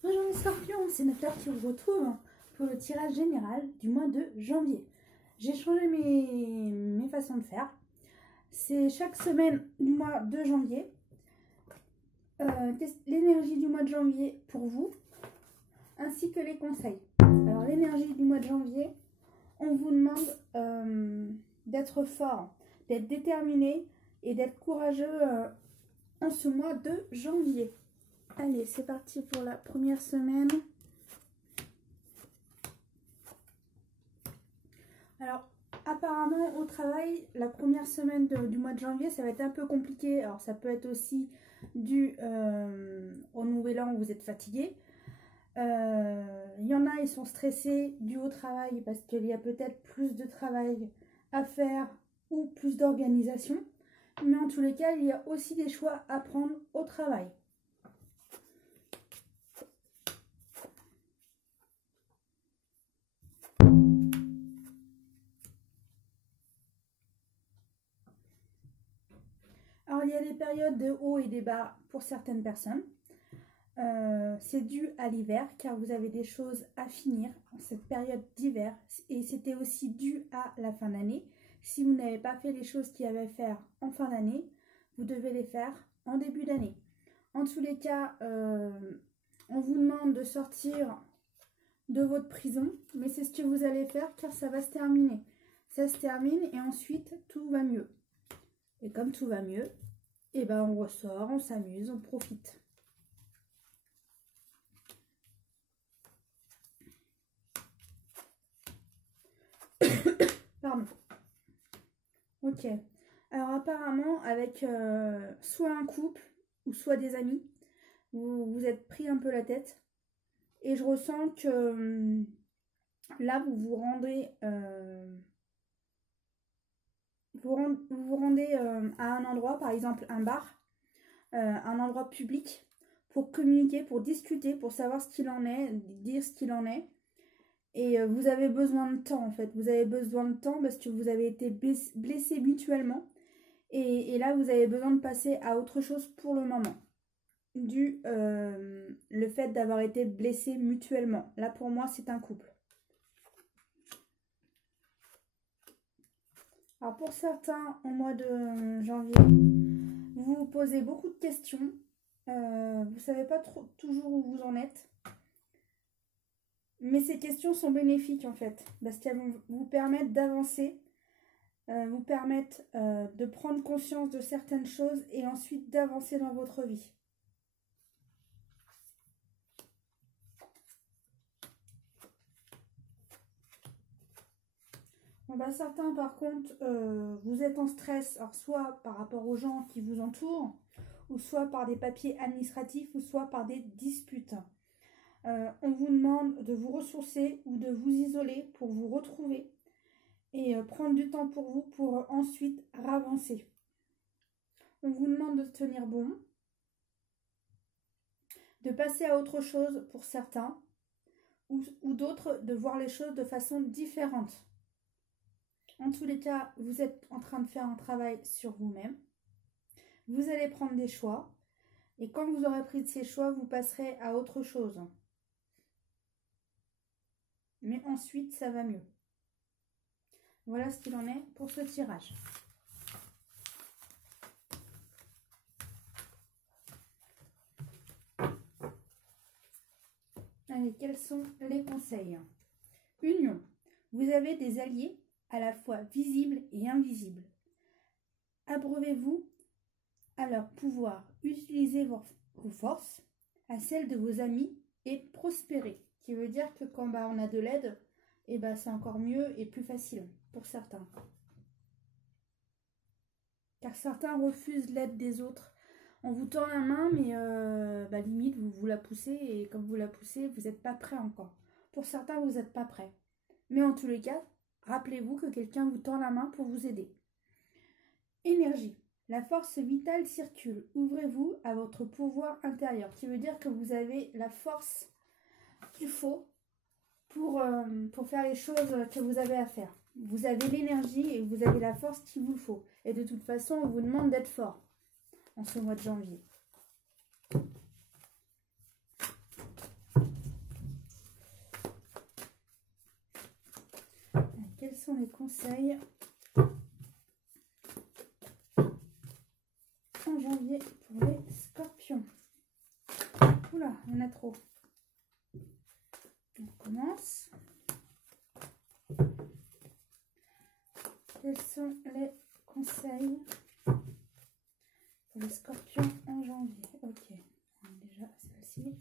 Bonjour les scorpions, c'est Nathalie qui vous retrouve pour le tirage général du mois de janvier. J'ai changé mes façons de faire. C'est chaque semaine du mois de janvier. L'énergie du mois de janvier pour vous, ainsi que les conseils. Alors l'énergie du mois de janvier, on vous demande d'être fort, d'être déterminé et d'être courageux en ce mois de janvier. Allez, c'est parti pour la première semaine. Alors, apparemment, au travail, la première semaine du mois de janvier, ça va être un peu compliqué. Alors, ça peut être aussi dû au nouvel an où vous êtes fatigué. Il y en a, ils sont stressés dû au travail parce qu'il y a peut-être plus de travail à faire ou plus d'organisation. Mais en tous les cas, il y a aussi des choix à prendre au travail. Alors, il y a des périodes de haut et des bas pour certaines personnes. C'est dû à l'hiver car vous avez des choses à finir en cette période d'hiver. Et c'était aussi dû à la fin d'année. Si vous n'avez pas fait les choses qu'il y avait à faire en fin d'année, vous devez les faire en début d'année. En tous les cas, on vous demande de sortir de votre prison. Mais c'est ce que vous allez faire car ça va se terminer. Ça se termine et ensuite tout va mieux. Et comme tout va mieux, et ben on ressort, on s'amuse, on profite. Pardon. Ok. Alors apparemment, avec soit un couple ou soit des amis, vous êtes pris un peu la tête. Et je ressens que là, vous vous rendez... vous vous rendez à un endroit, par exemple un bar, un endroit public, pour communiquer, pour discuter, pour savoir ce qu'il en est, dire ce qu'il en est. Et vous avez besoin de temps en fait, vous avez besoin de temps parce que vous avez été blessés mutuellement. Et là, vous avez besoin de passer à autre chose pour le moment. Dû le fait d'avoir été blessés mutuellement. Là, pour moi, c'est un couple. Alors pour certains, au mois de janvier, vous vous posez beaucoup de questions. Vous ne savez pas toujours où vous en êtes. Mais ces questions sont bénéfiques en fait. Parce qu'elles vont vous permettre d'avancer, vous permettre de prendre conscience de certaines choses et ensuite d'avancer dans votre vie. Bon bah certains par contre, vous êtes en stress, alors soit par rapport aux gens qui vous entourent, ou soit par des papiers administratifs, ou soit par des disputes. On vous demande de vous ressourcer ou de vous isoler pour vous retrouver et prendre du temps pour vous pour ensuite avancer. On vous demande de tenir bon, de passer à autre chose pour certains, ou d'autres de voir les choses de façon différente. En tous les cas, vous êtes en train de faire un travail sur vous-même. Vous allez prendre des choix. Et quand vous aurez pris ces choix, vous passerez à autre chose. Mais ensuite, ça va mieux. Voilà ce qu'il en est pour ce tirage. Allez, quels sont les conseils? Union. Vous avez des alliés à la fois visibles et invisibles. Abreuvez-vous à leur pouvoir. Utilisez vos forces à celles de vos amis et prospérez. Qui veut dire que quand on a de l'aide, c'est encore mieux et plus facile pour certains. Car certains refusent l'aide des autres. On vous tend la main, mais limite, vous la poussez. Et comme vous la poussez, vous n'êtes pas prêt encore. Pour certains, vous n'êtes pas prêt. Mais en tous les cas, rappelez-vous que quelqu'un vous tend la main pour vous aider. Énergie. La force vitale circule. Ouvrez-vous à votre pouvoir intérieur. Qui veut dire que vous avez la force qu'il faut pour faire les choses que vous avez à faire. Vous avez l'énergie et vous avez la force qu'il vous faut. Et de toute façon, on vous demande d'être fort en ce mois de janvier. sont les conseils en janvier pour les scorpions? Oula, il y en a trop. On commence. Quels sont les conseils pour les scorpions en janvier? Ok, déjà c'est facile.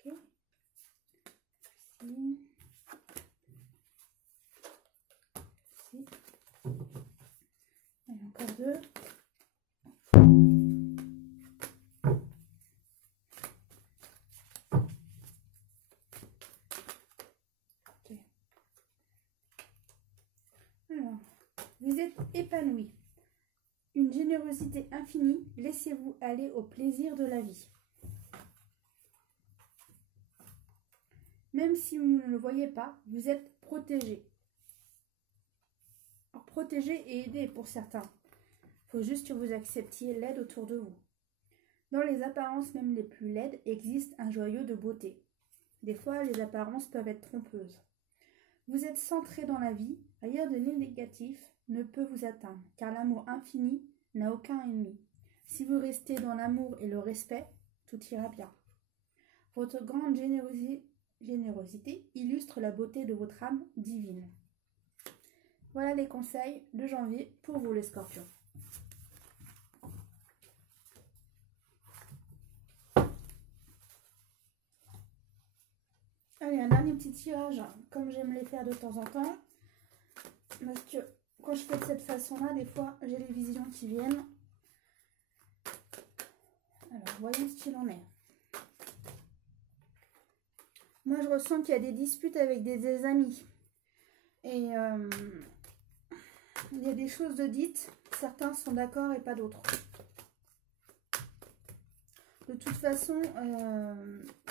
Ok, ici. Ici. Et encore deux. Ok. Alors, vous êtes épanoui. Une générosité infinie, laissez-vous aller au plaisir de la vie. Même si vous ne le voyez pas, vous êtes protégé. Alors, protégé et aidé pour certains. Il faut juste que vous acceptiez l'aide autour de vous. Dans les apparences même les plus laides, existe un joyau de beauté. Des fois, les apparences peuvent être trompeuses. Vous êtes centré dans la vie, rien de négatif ne peut vous atteindre, car l'amour infini n'a aucun ennemi. Si vous restez dans l'amour et le respect, tout ira bien. Votre grande générosité illustre la beauté de votre âme divine. Voilà les conseils de janvier pour vous les scorpions. Allez, un dernier petit tirage, comme j'aime les faire de temps en temps. Parce que quand je fais de cette façon-là, des fois, j'ai les visions qui viennent. Alors, voyons ce qu'il en est. Moi, je ressens qu'il y a des disputes avec des amis. Et il y a des choses de dites. Certains sont d'accord et pas d'autres. De toute façon,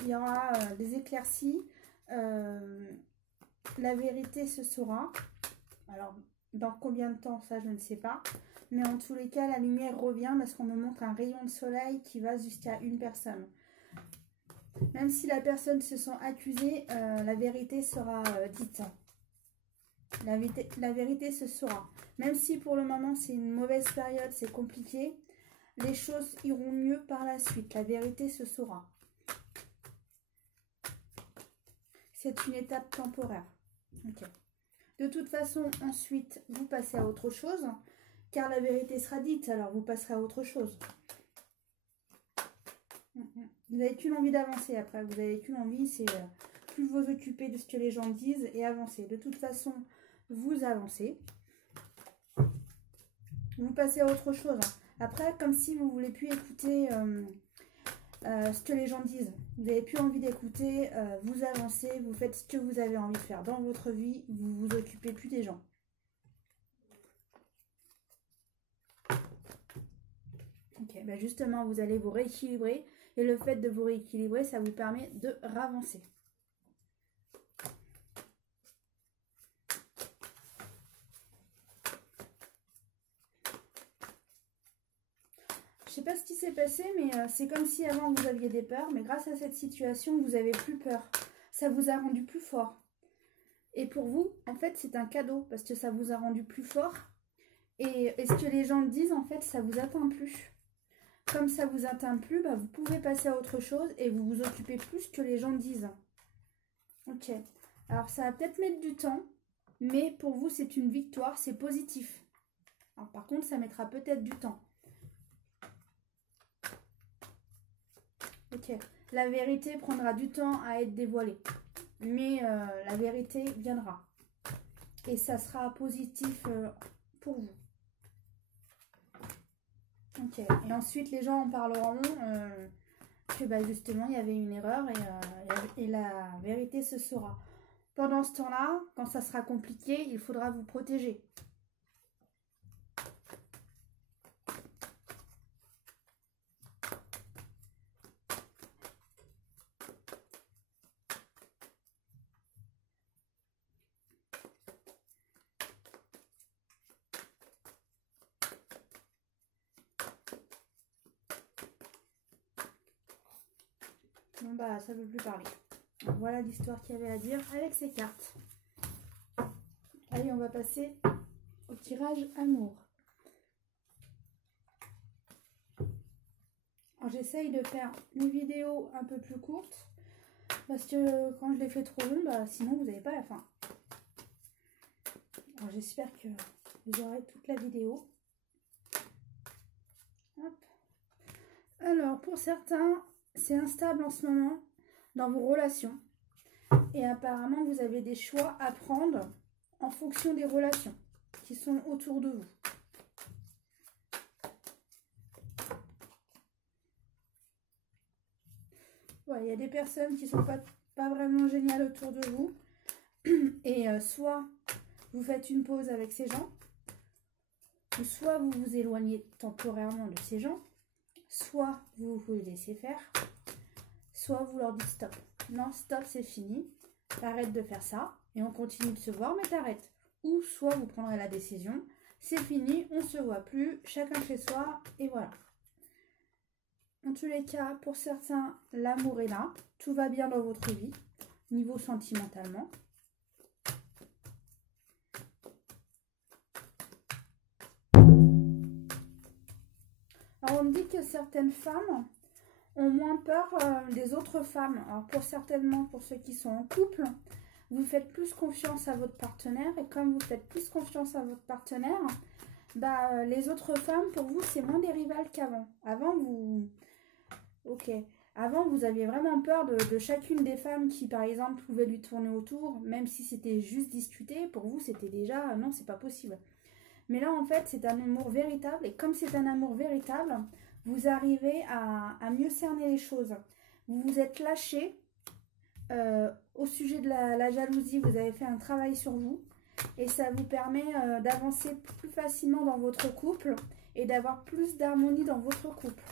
il y aura des éclaircies. La vérité se saura. Alors, dans combien de temps, ça, je ne sais pas. Mais en tous les cas, la lumière revient parce qu'on me montre un rayon de soleil qui va jusqu'à une personne. Même si la personne se sent accusée, la vérité sera dite. La vérité se saura. Même si pour le moment, c'est une mauvaise période, c'est compliqué, les choses iront mieux par la suite. La vérité se saura. C'est une étape temporaire. Ok. De toute façon, ensuite, vous passez à autre chose, car la vérité sera dite, alors vous passerez à autre chose. Vous n'avez qu'une envie d'avancer après, vous n'avez qu'une envie, c'est plus vous occuper de ce que les gens disent et avancer. De toute façon, vous avancez. Vous passez à autre chose. Après, comme si vous ne voulez plus écouter ce que les gens disent. Vous n'avez plus envie d'écouter, vous avancez, vous faites ce que vous avez envie de faire dans votre vie, vous vous occupez plus des gens. Ok, ben justement, vous allez vous rééquilibrer et le fait de vous rééquilibrer, ça vous permet de ravancer. Je sais pas ce qui s'est passé, mais c'est comme si avant vous aviez des peurs, mais grâce à cette situation, vous avez plus peur. Ça vous a rendu plus fort. Et pour vous, en fait, c'est un cadeau parce que ça vous a rendu plus fort. Et ce que les gens disent, en fait, ça vous atteint plus. Comme ça vous atteint plus, bah, vous pouvez passer à autre chose et vous vous occupez plus que les gens disent. Ok. Alors, ça va peut-être mettre du temps, mais pour vous, c'est une victoire, c'est positif. Alors, par contre, ça mettra peut-être du temps. Ok. La vérité prendra du temps à être dévoilée. Mais la vérité viendra. Et ça sera positif pour vous. Ok. Et ensuite, les gens en parleront que bah, justement, il y avait une erreur et la vérité se saura. Pendant ce temps-là, quand ça sera compliqué, il faudra vous protéger. Bon bah ça ne veut plus parler. Voilà l'histoire qu'il y avait à dire avec ces cartes. Allez, on va passer au tirage amour. J'essaye de faire une vidéo un peu plus courte parce que quand je les fais trop long, bah, sinon vous n'avez pas la fin. Alors j'espère que vous aurez toute la vidéo. Hop. Alors pour certains, c'est instable en ce moment dans vos relations. Et apparemment vous avez des choix à prendre en fonction des relations qui sont autour de vous. Ouais, il y a des personnes qui ne sont pas vraiment géniales autour de vous. Et soit vous faites une pause avec ces gens, ou soit vous vous éloignez temporairement de ces gens, soit vous les laissez faire, soit vous leur dites stop. Non, stop, c'est fini. T'arrêtes de faire ça et on continue de se voir, mais t'arrêtes. Ou soit vous prendrez la décision, c'est fini, on ne se voit plus, chacun chez soi, et voilà. En tous les cas, pour certains, l'amour est là. Tout va bien dans votre vie, niveau sentimentalement. Alors, on me dit que certaines femmes ont moins peur des autres femmes. Alors, pour ceux qui sont en couple, vous faites plus confiance à votre partenaire. Et comme vous faites plus confiance à votre partenaire, bah, les autres femmes, pour vous, c'est moins des rivales qu'avant. Avant, vous aviez vraiment peur de chacune des femmes qui, par exemple, pouvaient lui tourner autour, même si c'était juste discuter. Pour vous, c'était déjà, non, c'est pas possible. Mais là, en fait, c'est un amour véritable. Et comme c'est un amour véritable, vous arrivez à mieux cerner les choses. Vous vous êtes lâché. Au sujet de la jalousie, vous avez fait un travail sur vous. Et ça vous permet d'avancer plus facilement dans votre couple et d'avoir plus d'harmonie dans votre couple.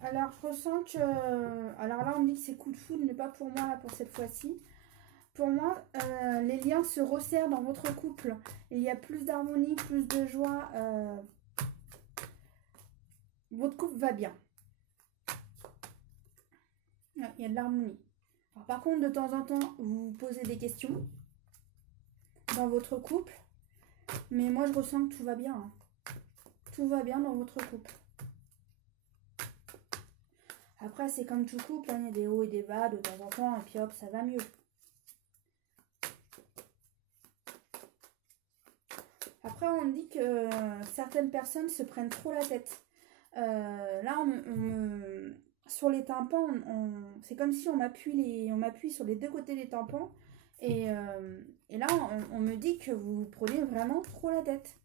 Alors, je ressens que... Alors là, on me dit que c'est coup de foudre, mais pas pour moi, là, pour cette fois-ci. Pour moi, les liens se resserrent dans votre couple. Il y a plus d'harmonie, plus de joie. Votre couple va bien. Ouais, il y a de l'harmonie. Par contre, de temps en temps, vous vous posez des questions dans votre couple. Mais moi, je ressens que tout va bien. Hein. Tout va bien dans votre couple. Après, c'est comme tout couple, hein, il y a des hauts et des bas de temps en temps, et puis hop, ça va mieux. Après, on me dit que certaines personnes se prennent trop la tête. Là, sur les tympans, c'est comme si on m'appuie sur les deux côtés des tympans. Et là, on me dit que vous prenez vraiment trop la tête.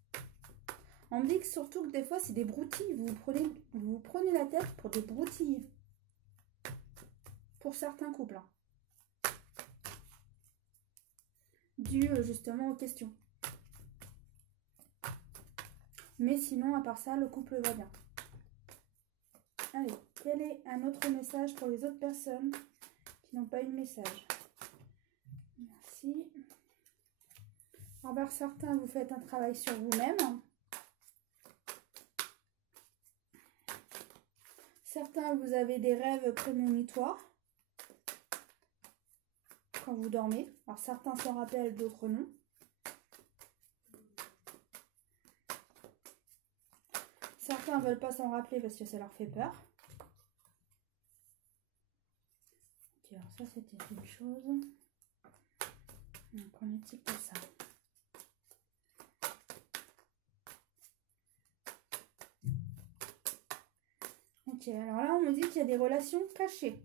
On me dit que surtout que des fois, c'est des broutilles. Vous prenez la tête pour des broutilles. Pour certains couples. Hein. Dû justement aux questions. Mais sinon, à part ça, le couple va bien. Allez, quel est un autre message pour les autres personnes qui n'ont pas eu de message? Merci. Envers certains, vous faites un travail sur vous-même. Certains, vous avez des rêves prémonitoires quand vous dormez. Alors, certains s'en rappellent, d'autres non. Certains ne veulent pas s'en rappeler parce que ça leur fait peur. Ok, alors ça, c'était une chose. Donc, on éthique de ça. Ok, alors là, on me dit qu'il y a des relations cachées.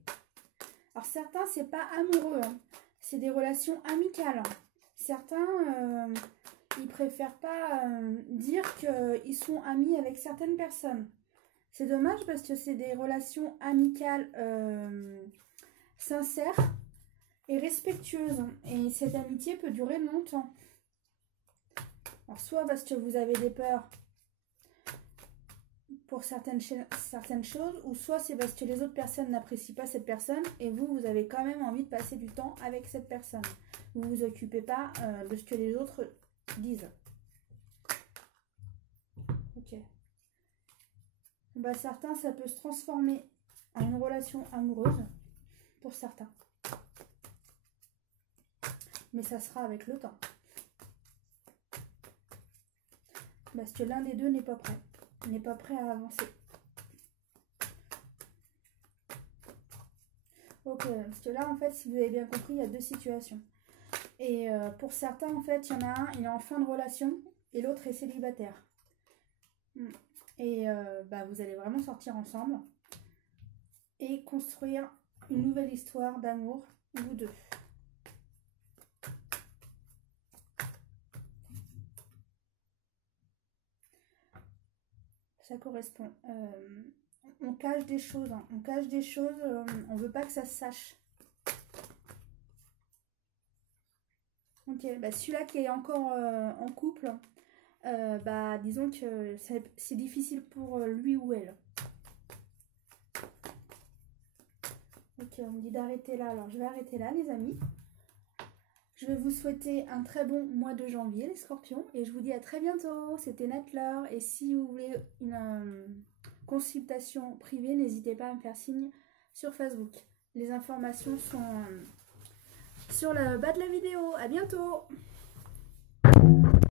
Alors, certains, c'est pas amoureux. Hein. C'est des relations amicales. Certains, ils préfèrent pas dire qu'ils sont amis avec certaines personnes. C'est dommage parce que c'est des relations amicales sincères et respectueuses. Et cette amitié peut durer longtemps. Alors, soit parce que vous avez des peurs pour certaines choses, ou soit c'est parce que les autres personnes n'apprécient pas cette personne et vous avez quand même envie de passer du temps avec cette personne. Vous ne vous occupez pas de ce que les autres disent. Ok. Bah, certains, ça peut se transformer en une relation amoureuse. Pour certains. Mais ça sera avec le temps. Parce que l'un des deux n'est pas prêt. N'est pas prêt à avancer. Ok, parce que là, en fait, si vous avez bien compris, il y a deux situations. Et pour certains, en fait, il y en a un, il est en fin de relation et l'autre est célibataire. Et bah, vous allez vraiment sortir ensemble et construire une nouvelle histoire d'amour, vous deux. Ça correspond. On cache des choses, hein. On cache des choses, on veut pas que ça se sache. Ok, bah celui-là qui est encore en couple, bah disons que c'est difficile pour lui ou elle. Ok, on me dit d'arrêter là, alors je vais arrêter là les amis. Je vais vous souhaiter un très bon mois de janvier les scorpions et je vous dis à très bientôt. C'était Natlaure et si vous voulez une consultation privée, n'hésitez pas à me faire signe sur Facebook. Les informations sont sur le bas de la vidéo. À bientôt!